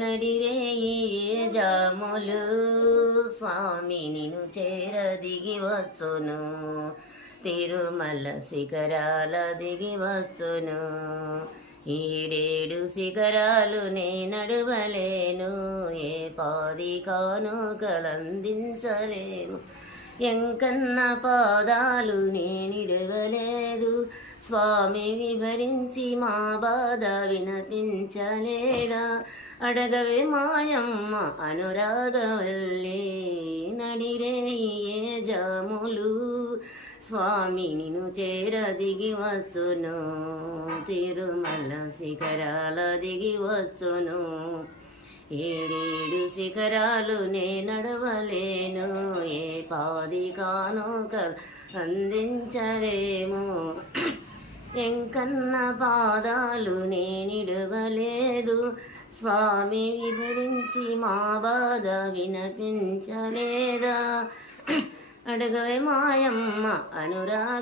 నడిరేయి జాములు స్వామి నిన్ను చేర దిగి వచ్చును, తిరుమల శిఖరాల దిగి వచ్చును. ఈడేడు శిఖరాలు నే నడువలేను, ఏ పాది కానుకలందించలేను. ఎంకన్న పాదాలు నేనిడవలేదు, స్వామి విభరించి మా బాధ వినపించలేదా. అడగవే మాయమ్మ అనురాగవల్లి, నడిరేయే జాములు స్వామి నిన్ను చేర దిగి వచ్చును, తిరుమల శిఖరాల దిగి వచ్చును. ఏడేడు శిఖరాలు నే నడవలేను, ఏ పాది కానుకలు అందించలేము. ఎంకన్న పాదాలు నేనిడవలేదు, స్వామి వివరించి మా బాధ వినపించలేదా. అడగవే మాయమ్మ అనురాగ